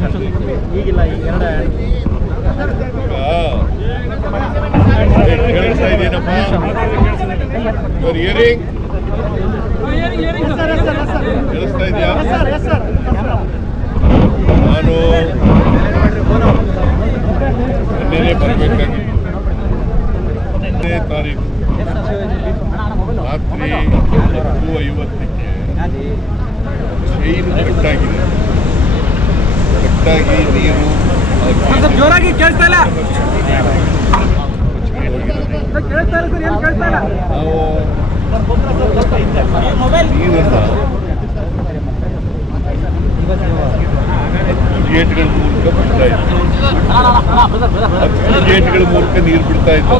Sir ಈಗಿಲ್ಲ, ಈಗ ಎರಡು ಕೇಳಿಸ್ತಾ ಇದೆಯೇನಪ್ಪ? ಕೇಳಿಸ್ತಾ ಇದೆಯಾ? ನಾನು ನಿನ್ನೆ ಬರಬೇಕಾಗಿತ್ತು. 1ನೇ ತಾರೀಕು ರಾತ್ರಿ 10:50ಕ್ಕೆ ಚೈನ್ ಕಟ್ಟಾಗಿ ನೀರು ಜೋರಾಗಿ ಕೇಳಿಸ್ತಾ ಇಲ್ಲ. ನಾವು ನೀರನ್ನು 10 ಗೇಟ್ಗಳ ಮೂಲಕ ಬಿಡ್ತಾ ಇತ್ತು. 10 ಗೇಟ್ಗಳ ಮೂಲಕ ನೀರು ಬಿಡ್ತಾ ಇತ್ತು.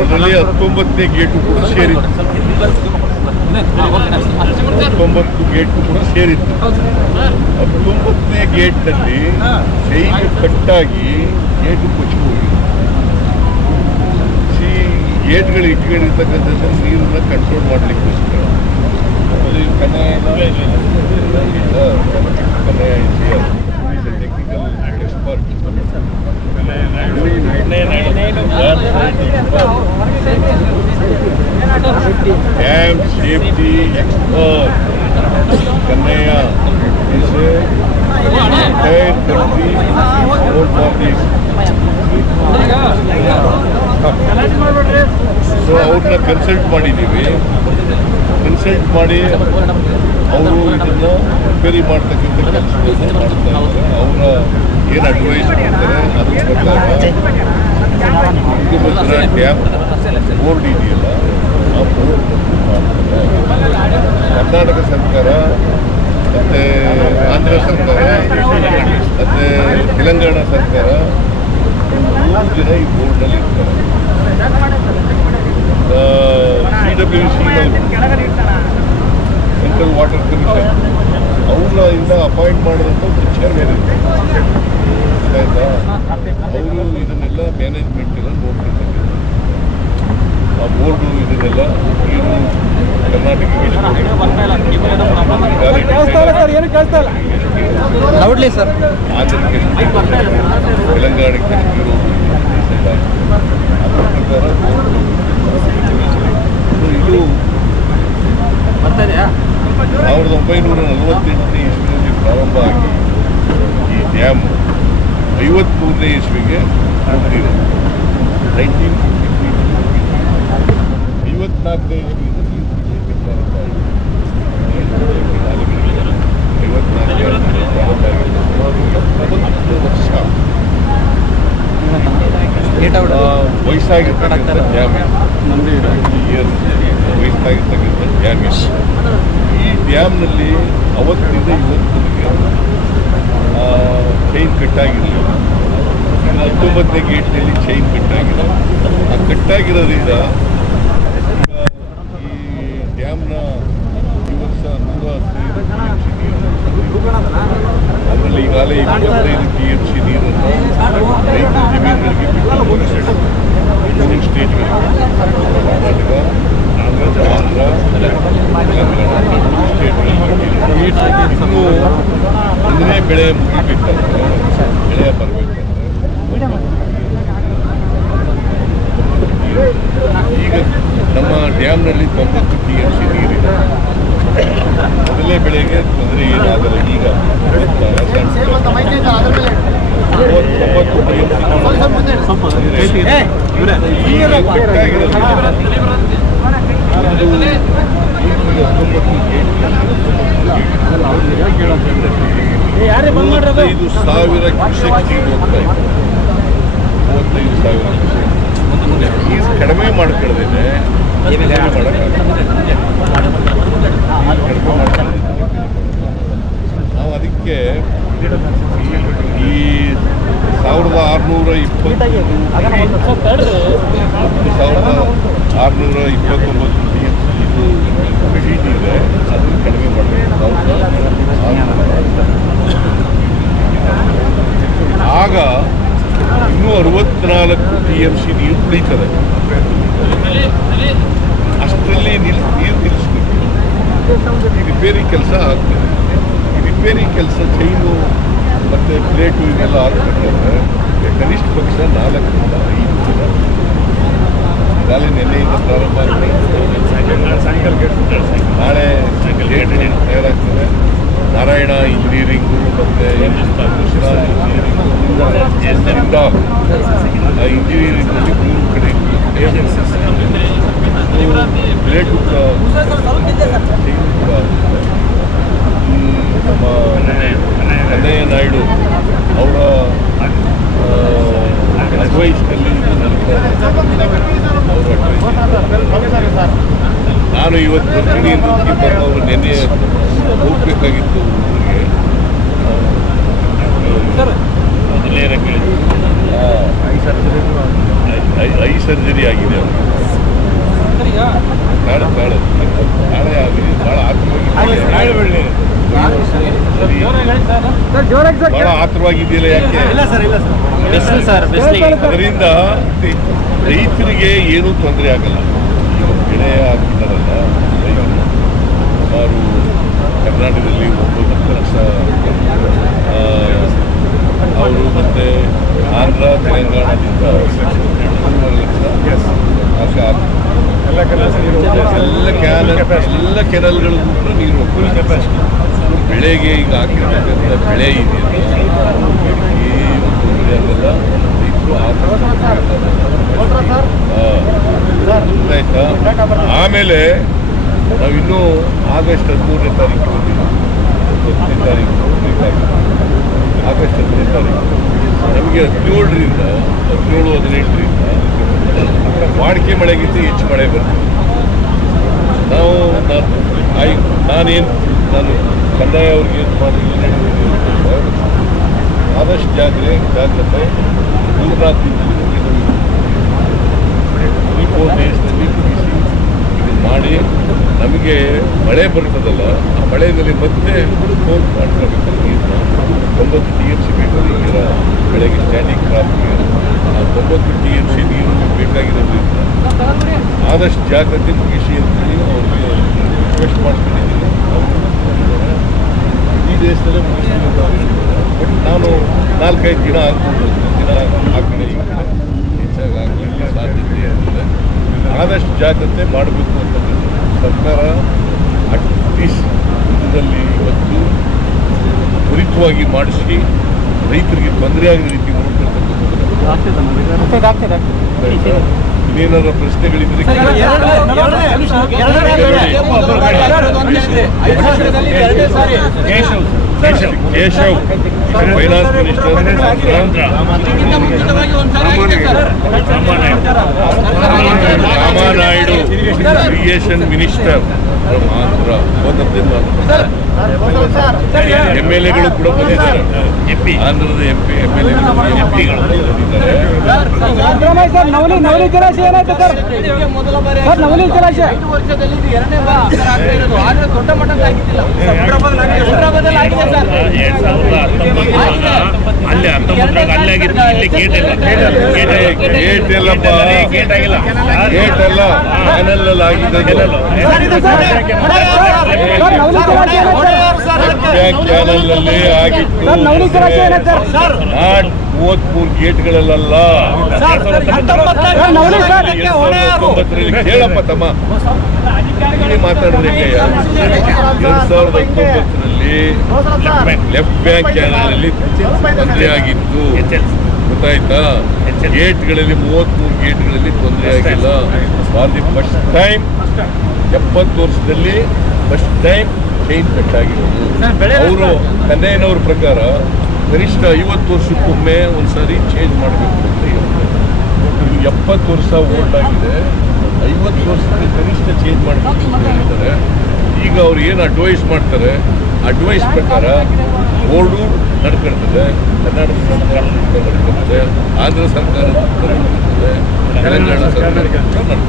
ಅದರಲ್ಲಿ 19ನೇ ಗೇಟು ಕೂಡ ಸೇರಿತ್ತು. 19 ಗೇಟ್ ಕೂಡ ಸೇರಿತ್ತು. 19ನೇ ಗೇಟ್ನಲ್ಲಿ ಚೈನ್ ಕಟ್ಟಾಗಿ ಗೇಟು ಕೊಚ್ಚಿ ಹೋಗಿದೆ. ಗೇಟ್ಗಳು ಇಟ್ಕೊಂಡಿರ್ತಕ್ಕಂಥದ್ದು ನೀರನ್ನ ಕಂಟ್ರೋಲ್ ಮಾಡಲಿಕ್ಕೋಸ್ಕರ technical expert dam safety expert Kannaiah is a entire country known for this. So ಅವ್ರನ್ನ ಕನ್ಸಲ್ಟ್ ಮಾಡಿದ್ದೀವಿ. ಕನ್ಸಲ್ಟ್ ಮಾಡಿ ಅವರು ಇದನ್ನು ರಿಪೇರಿ ಮಾಡ್ತಕ್ಕಂಥ ಕೆಲಸವನ್ನು ಮಾಡ್ತಾ ಇದ್ದಾರೆ. ಅವರ ಏನು ಅಡ್ವೈಸ್ ಮಾಡ್ತಾರೆ ಅದ್ರ ಪ್ರಕಾರ ತುಂಗಭದ್ರಾ ಡ್ಯಾಮ್ ಬೋರ್ಡ್ ಇದೆಯಲ್ಲ ಆ ಬೋರ್ಡ್ ಮಾಡ್ತಾರೆ. ಕರ್ನಾಟಕ ಸರ್ಕಾರ ಮತ್ತು ಆಂಧ್ರ ಸರ್ಕಾರ ಮತ್ತು ತೆಲಂಗಾಣ ಸರ್ಕಾರ 3 ಜನ ಈ ಬೋರ್ಡ್ನಲ್ಲಿ ಇರ್ತಾರೆ. CWC ಸೆಂಟ್ರಲ್ ವಾಟರ್ ಕಮಿಷನ್ ಅವರಿಂದ ಅಪಾಯಿಂಟ್ ಮಾಡಿದಂಥ ಚೇರ್ಮನ್ ಆಯ್ತಾ. ಅವರು ಇದನ್ನೆಲ್ಲ ಮ್ಯಾನೇಜ್ಮೆಂಟ್ ಎಲ್ಲ ನೋಡ್ತಿರ್ತಾರೆ. ಆ ಬೋರ್ಡು ಇದನ್ನೆಲ್ಲ ನೀರು ಕರ್ನಾಟಕಕ್ಕೆ ಸರ್ ಆಂಧ್ರಕ್ಕೆ ತೆಲಂಗಾಣಕ್ಕೆ ನೀರು ಅದರ ಪ್ರಕಾರ ಇದು 1948ನೇ ಇಸ್ವಿಯಲ್ಲಿ ಪ್ರಾರಂಭ ಆಗಿ ಈ ಡ್ಯಾಮ್ 53ನೇ ಇಸ್ವಿಗೆ ಮುಗಿದಿರೋದು. 1953 54ನೇ ಇಸ್ವಿಯಿಂದ ನೀರು ಪ್ರಾರಂಭ ಆಗಿದೆ. 54 ಪ್ರಾರಂಭ ಆಗಿದೆ. 30 ವರ್ಷ ವಯಸ್ಸಾಗಿರ್ತಕ್ಕಂಥ ಡ್ಯಾಮ್ ವಯಸ್ಸಾಗಿರ್ತಕ್ಕಂಥ ಡ್ಯಾಮ್. ಈ ಡ್ಯಾಮ್ನಲ್ಲಿ ಅವತ್ತಿಂದ ಇವತ್ತಿಗೆ ಚೈನ್ ಕಟ್ಟಾಗಿರಲಿಲ್ಲ. 19ನೇ ಗೇಟ್ನಲ್ಲಿ ಚೈನ್ ಕಟ್ಟಾಗಿದೆ. ಆ ಕಟ್ಟಾಗಿರೋದ್ರಿಂದ ಈ ಡ್ಯಾಮ್ನ ಈ ವರ್ಷ 115 ಅದರಲ್ಲಿ ಈಗಾಗಲೇ 25 TMC ನೀರನ್ನು ರೈತರ ಜಮೀನುಗಳಿಗೆ ಬಿಟ್ಟು ಮೂರು ಸ್ಟೇಟ್ಗಳಿಗೆ ಕರ್ನಾಟಕ, ಆಂಧ್ರ, ತೆಲಂಗಾಣ ಸ್ಟೇಟ್ಗಳಿಗೆ ಇನ್ನೂ 1ನೇ ಬೆಳೆ ಮುಗಿಬೇಕಂದ್ರೆ ಬೆಳೆ ಬರಬೇಕಂದ್ರೆ ಈಗ ನಮ್ಮ ಡ್ಯಾಮ್ನಲ್ಲಿ 90 TMC ನೀರಿದೆ. ಮೊದಲನೇ ಬೆಳೆಗೆ ತೊಂದರೆ ಏನಾಗಲ್ಲ. ಈಗ 35,000 ಕ್ಯೂಸೆಕ್ ನೀರು ಹೋಗ್ತಾ ಇದೆ. 35,000 ನೀರು ಕಡಿಮೆ ಮಾಡ್ಕೊಳ್ಳೋದೇನೆ ನಾವು ಅದಕ್ಕೆ ಈ 1629 ಇದು ಶೀಟ್ ಇದೆ, ಅದನ್ನು ಕಡಿಮೆ ಮಾಡಬೇಕು. ಆಗ ಇನ್ನೂ 64 TMC ನೀರು ಉಳಿತದೆ. ಅಷ್ಟರಲ್ಲಿ ನೀರು ನಿಲ್ಲಿಸ್ಬೇಕು. ಈ ರಿಪೇರಿ ಕೆಲಸ ಆಗ್ತದೆ. ಈ ರಿಪೇರಿ ಕೆಲಸ ಚೈನು ಮತ್ತು ಪ್ಲೇಟು ಇವೆಲ್ಲ ಹಾಕ್ಬೇಕಾದ್ರೆ ಕನಿಷ್ಠ ಪಕ್ಷ 4 ರಿಂದ 5 ದಿನ ಈಗಾಗಲೇ ನೆನ್ನೆಯಿಂದ ಪ್ರಾರಂಭ ಆಗಿದೆ. ನಾಳೆ ಡೇಟ್ ತಯಾರಾಗ್ತದೆ. ನಾರಾಯಣ ಇಂಜಿನಿಯರಿಂಗು ಮತ್ತು ಕೃಷ್ಣ ಇಂಜಿನಿಯರಿಂಗ್ ಆ ಇಂಜಿನಿಯರಿಂಗಲ್ಲಿ 3 ಕಡೆ ಪ್ಲೇಟು ನಮ್ಮ ಕನ್ನಯ್ಯ ನಾಯ್ಡು ಅವರ ಅಡ್ವೈಸ್ನಲ್ಲಿ ಇದು ನಡೀತಾ ಅವರ ಅಡ್ವೈಸ್. ನಾನು ಇವತ್ತು ಬರ್ತೀನಿ ಅಂತ ಅವರು ನೆನ್ನೆ ಹೋಗ್ಬೇಕಾಗಿತ್ತು ಊರಿಗೆ. ಐ ಸರ್ಜರಿ ಆಗಿದೆ ಅವರು. ನಾಳೆ ಆಗಿದೆ. ಭಾಳ ಆತುರವಾಗಿ ಭಾಳ ಆತುರವಾಗಿದೆಯಲ್ಲ ಯಾಕೆ? ಅದರಿಂದ ರೈತರಿಗೆ ಏನೂ ತೊಂದರೆ ಆಗಲ್ಲ. ಬೆಳೆ ಹಾಕಿದಾರಲ್ಲ ರೈತರು ಸುಮಾರು ಕರ್ನಾಟಕದಲ್ಲಿ 9 ಲಕ್ಷ ಅವರು ಮತ್ತು ಆಂಧ್ರ ತೆಲಂಗಾಣದಿಂದ 1.5 ಲಕ್ಷ ಎಲ್ಲ ಕೆನಲ್ಗಳಿಗೂ ಕೂಡ ನೀರು ಹೋಗ್ತದೆ. ಬೆಳೆಗೆ ಈಗ ಹಾಕಿರ್ತಕ್ಕಂಥ ಬೆಳೆ ಇದೆಯಲ್ಲ ಏನು ತೊಂದರೆ ಆಗಲ್ಲ. ರೈತರು ಆಯ್ತಾ. ಆಮೇಲೆ ನಾವಿನ್ನೂ ಆಗಸ್ಟ್ 13ನೇ ತಾರೀಕು ಬಂದಿದ್ದೀವಿ. 10ನೇ ತಾರೀಕು ಆಗಸ್ಟ್ 10ನೇ ತಾರೀಕು ನಮಗೆ 17-18ರಿಂದ ವಾಡಿಕೆ ಮಳೆಗಿಂತ ಹೆಚ್ಚು ಮಳೆ ಬರ್ತದೆ. ನಾನು ಕಂದಾಯ ಅವ್ರಿಗೆ ಏನು ಮಾಡಿ ಆದಷ್ಟು ಜಾಗ್ರತೆ 3-4 ದಿನದಲ್ಲಿ 3-4 ಡೇಸ್ನಲ್ಲಿ ಮುಗಿಸಿ ಇದನ್ನು ಮಾಡಿ ನಮಗೆ ಮಳೆ ಬರ್ತದಲ್ಲ ಆ ಮಳೆಯಲ್ಲಿ ಮತ್ತೆ ಫೋನ್ ಮಾಡ್ಕೋಬೇಕು. ನೀರನ್ನ 90 TMC ಬೇಕು ಈಗಿನ ಬೆಳೆಗೆ ಸ್ಟ್ಯಾಂಡಿಂಗ್ ಕ್ರಾಪ್ಗೆ. ಆ 90 TMC ನೀರು ಬೇಕಾಗಿರೋದ್ರಿಂದ ಆದಷ್ಟು ಜಾಗ್ರತೆ ಮುಗಿಸಿ ಅಂತೇಳಿ ಅವ್ರಿಗೆ ರಿಕ್ವೆಸ್ಟ್ ಮಾಡ್ಕೊಂಡಿದ್ದೀನಿ. ಈ ದೇಶದಲ್ಲೇ ಮುಗಿಸಿ ಅಂತ ಅವ್ರು ಹೇಳಿದ್ದಾರೆ. ಬಟ್ ನಾನು 4-5 ದಿನ ಆಗ್ಬೋದು. ದಿನ ಆ ಕಡೆ ಈ ಕಡೆ ಹೆಚ್ಚಾಗಿ ಆಗಲಿಕ್ಕೆ ಸಾಧ್ಯತೆ ಇರ್ತದೆ. ಆದಷ್ಟು ಜಾಗ್ರತೆ ಮಾಡಬೇಕು ಅಂತಕ್ಕಂಥ ಸರ್ಕಾರ ಅಟ್ಲೀಸ್ಟ್ ಇದರಲ್ಲಿ ಇವತ್ತು ತ್ವರಿತವಾಗಿ ಮಾಡಿಸಿ ರೈತರಿಗೆ ತೊಂದರೆ ಆಗದ ರೀತಿ ನೋಡ್ತಿರ್ತಕ್ಕಂಥದ್ದು. ಇನ್ನೇನಾರ ಪ್ರಶ್ನೆಗಳಿದ್ರೆ Keshav finance minister, Ramanaidu irrigation minister from Andhra. MLAಗಳು ಕೂಡ ಬಂದಿದ್ದಾರೆ. ಆಂಧ್ರದ MLAಗಳು ಬಂದಿದ್ದಾರೆ. ನವಲಿ ಜಲಾಶಯ ಏನಾಯ್ತು ಸರ್? ನವಲಿ ಜಲಾಶಯ 5 ವರ್ಷದಲ್ಲಿ ಇದು 2ನೇ ಬಾರಿ ಆಗ್ತಿರೋದು. ಆದ್ರೆ ದೊಡ್ಡ ಮಟ್ಟದಲ್ಲಿ ಆಗಿದ್ದಿಲ್ಲ. ಹೈದರಾಬಾದಲ್ಲಿ ಆಗಿದೆ ಸರ್. 2019 ಅಲ್ಲಿ 19 ಅಲ್ಲಿ ಆಗಿತ್ತು. ಇಲ್ಲಿ ಗೇಟ್ ಇಲ್ಲ. ಗೇಟ್ ಎಲ್ಲಪ್ಪ, ಗೇಟ್ ಎಲ್ಲ ಕೆನಲ್ ಆಗಿದೆ. ಕ್ಯಾನಲ್ನಲ್ಲಿ ಆಗಿತ್ತು. 33 ಗೇಟ್ಗಳಲ್ಲ. 2019ರಲ್ಲಿ ಕೇಳಪ್ಪ ತಮ್ಮ ಇಲ್ಲಿ ಮಾತಾಡಿದ್ರೆ 2019ರಲ್ಲಿ ಲೆಫ್ಟ್ ಬ್ಯಾಂಕ್ ಕ್ಯಾನಲ್ನಲ್ಲಿ ತೊಂದರೆ ಆಗಿತ್ತು. ಗೊತ್ತಾಯ್ತಾ? ಗೇಟ್ಗಳಲ್ಲಿ 33 ಗೇಟ್ಗಳಲ್ಲಿ ತೊಂದರೆ ಆಗಿಲ್ಲ. ಫಾರ್ ದಿ ಫಸ್ಟ್ ಟೈಮ್ 70 ವರ್ಷದಲ್ಲಿ ಫಸ್ಟ್ ಟೈಮ್ ಚೈನ್ ಕಟ್ ಆಗಿರೋದು. ಅವರು ಕನ್ನಯ್ಯನವ್ರ ಪ್ರಕಾರ ಕನಿಷ್ಠ 50 ವರ್ಷಕ್ಕೊಮ್ಮೆ ಒಂದ್ಸರಿ ಚೇಂಜ್ ಮಾಡಬೇಕು ಅಂತ ಹೇಳ್ತಾರೆ. ಇದು 70 ವರ್ಷ ಓಲ್ಡ್ ಆಗಿದೆ. 50 ವರ್ಷಕ್ಕೆ ಕನಿಷ್ಠ ಚೇಂಜ್ ಮಾಡಬೇಕು ಅಂತ ಹೇಳ್ತಾರೆ. ಈಗ ಅವ್ರು ಏನು ಅಡ್ವೈಸ್ ಮಾಡ್ತಾರೆ, ಅಡ್ವೈಸ್ ಪ್ರಕಾರ ಬೋರ್ಡು ನಡ್ಕೊಳ್ತದೆ, ಕರ್ನಾಟಕ ಸರ್ಕಾರ ನಡ್ಕೊಳ್ತದೆ, ಆಂಧ್ರ ಸರ್ಕಾರ ನಡ್ಕೊಳ್ತದೆ, ತೆಲಂಗಾಣ ಸರ್ಕಾರ ನಡ್ಕೊಳ್ತದೆ.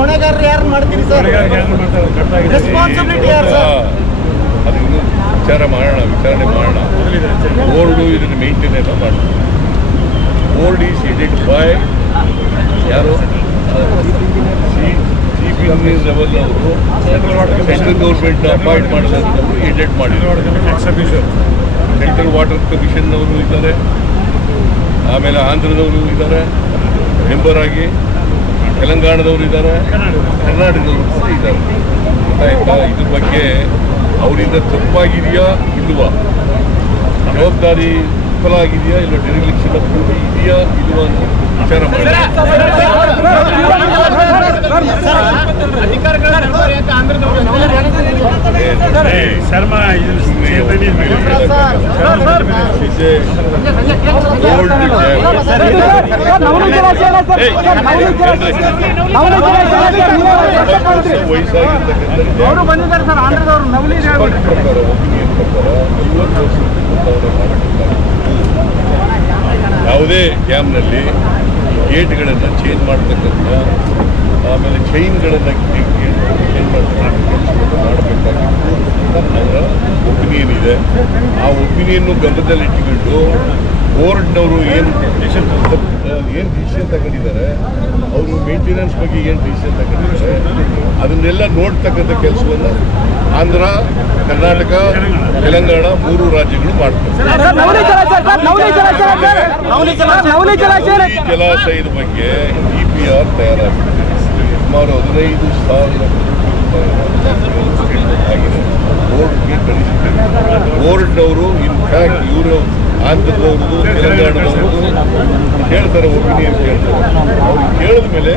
ಹೊಣೆಗಾರರು ಯಾರು ಮಾಡ್ತೀರಿ ಸರ್? ರೆಸ್ಪಾನ್ಸಿಬಿಲಿಟಿ ಯಾರು ಸರ್? ಅದು ಇನ್ನೂ ವಿಚಾರಣೆ ಮಾಡೋಣ. ಬೋರ್ಡು ಇದನ್ನು ಮೇಂಟೈನ್ ಎಲ್ಲ ಮಾಡ್ತೀವಿ. ಬೋರ್ಡ್ ಈಸ್ ಹೆಡೆಡ್ ಬೈ ಯಾರು ಚೀಫ್ ಇಂಜಿನಿಯರ್ ಲೆವೆಲ್ ಅವರು ಸೆಂಟ್ರಲ್ ಗೌರ್ಮೆಂಟ್ ಅಪಾಯಿಂಟ್ ಮಾಡಿದಂಥವ್ರು ಎಡಿಟ್ ಮಾಡಿದ್ದಾರೆ. ಸೆಂಟ್ರಲ್ ವಾಟರ್ ಕಮಿಷನ್ನವರು ಇದ್ದಾರೆ, ಆಮೇಲೆ ಆಂಧ್ರದವರು ಇದ್ದಾರೆ ಮೆಂಬರ್ ಆಗಿ, ತೆಲಂಗಾಣದವರು ಇದ್ದಾರೆ, ಕರ್ನಾಟಕದವರು ಕೂಡ ಇದ್ದಾರೆ. ಗೊತ್ತಾಯ್ತಾ? ಇದ್ರ ಬಗ್ಗೆ ಅವರಿಂದ ತಪ್ಪಾಗಿದೆಯಾ ಇಲ್ವಾ, ಜವಾಬ್ದಾರಿ ವಿಫಲ ಆಗಿದೆಯಾ ಇಲ್ಲ, ಡಿರೆಕ್ಷನ್ ಆಫ್ ಡ್ಯೂಟಿ ಇದೆಯಾ ಇಲ್ವಾ ಅಂತ ವಿಚಾರ ಮಾಡಿ. ಶರ್ಮಾ ಅವರು ಬಂದಿದ್ದಾರೆ ಸರ್, ಆಂಧ್ರದವರು ನವಲಿ ಪ್ರಕಾರ ಒಪಿನಿಯನ್ ಪ್ರಕಾರ 50 ವರ್ಷದ ಯಾವುದೇ ಡ್ಯಾಮ್ನಲ್ಲಿ ಗೇಟ್ಗಳನ್ನು ಚೇಂಜ್ ಮಾಡ್ತಕ್ಕಂಥ, ಆಮೇಲೆ ಚೈನ್ಗಳನ್ನು ಚೇಂಜ್ ಮಾಡ್ತಕ್ಕಂಥ ಕೆಲಸವನ್ನು ಮಾಡಬೇಕಾಗಿತ್ತು ಅವರ ಒಪಿನಿಯನ್ ಇದೆ. ಆ ಒಪಿನಿಯನ್ನು ಗಮನದಲ್ಲಿಟ್ಟುಕೊಂಡು ಬೋರ್ಡ್ನವರು ಏನು ಡಿಸಿಷನ್ ತಗೊಂಡಿದ್ದಾರೆ, ಅವರು ಮೇಂಟೆನೆನ್ಸ್ ಬಗ್ಗೆ ಏನು ಡಿಸಿಷನ್ ತಗೊಂಡಿದ್ದಾರೆ ಅದನ್ನೆಲ್ಲ ನೋಡ್ತಕ್ಕಂಥ ಕೆಲಸವನ್ನು ಆಂಧ್ರ, ಕರ್ನಾಟಕ, ತೆಲಂಗಾಣ 3 ರಾಜ್ಯಗಳು ಮಾಡ್ತಾರೆ. ಈ ಜಲಾಶಯದ ಬಗ್ಗೆ DPR ತಯಾರಾಗಿದೆ. ಸುಮಾರು 15,000 ಆಗಿದೆ. ಬೋರ್ಡ್ಗೆ ಕಳಿಸಿದ್ದಾರೆ. ಬೋರ್ಡ್ನವರು ಇನ್ಫ್ಯಾಕ್ಟ್ ಇವರು ಆಂಧ್ರದವ್ರದ್ದು, ತೆಲಂಗಾಣದವ್ರದ್ದು ಕೇಳ್ತಾರೆ, ಒಪಿನಿಯನ್ ಕೇಳ್ತಾರೆ. ಅವ್ರು ಕೇಳಿದ ಮೇಲೆ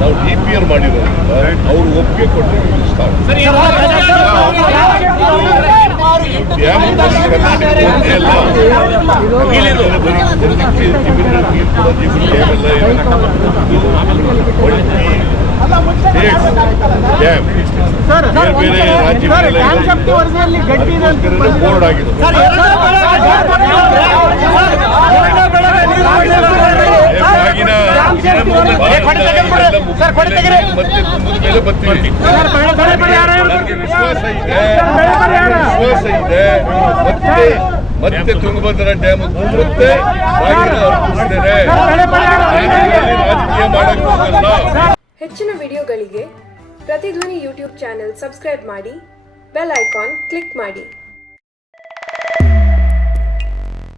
ನಾವು DPR ಮಾಡಿರೋದ್ರಿಂದ ಅವರು ಒಪ್ಪಿಗೆ ಕೊಟ್ಟು ಸ್ಟಾರ್ಟ್. ಬೇರೆ ರಾಜ್ಯಗಳಲ್ಲಿ ಬೋರ್ಡ್ ಆಗಿದೆ. ಮತ್ತೆ ಮೇಲೆ ಬರ್ತೀವಿ. ವಿಶ್ವಾಸ ಇದೆ. ಮತ್ತೆ ತುಂಗಭದ್ರಾ ಡ್ಯಾಮ್ ಮತ್ತೆ ಅರ್ಪಿಸ್ತೇನೆ. ರಾಜಕೀಯ ಮಾಡಕ್ಕೆ ಹೋಗಲ್ಲ. ಹೆಚ್ಚಿನ ವಿಡಿಯೋಗಳಿಗೆ ಪ್ರತಿಧ್ವನಿ ಯೂಟ್ಯೂಬ್ ಚಾನೆಲ್ ಸಬ್ಸ್ಕ್ರೈಬ್ ಮಾಡಿ, ಬೆಲ್ ಐಕಾನ್ ಕ್ಲಿಕ್ ಮಾಡಿ.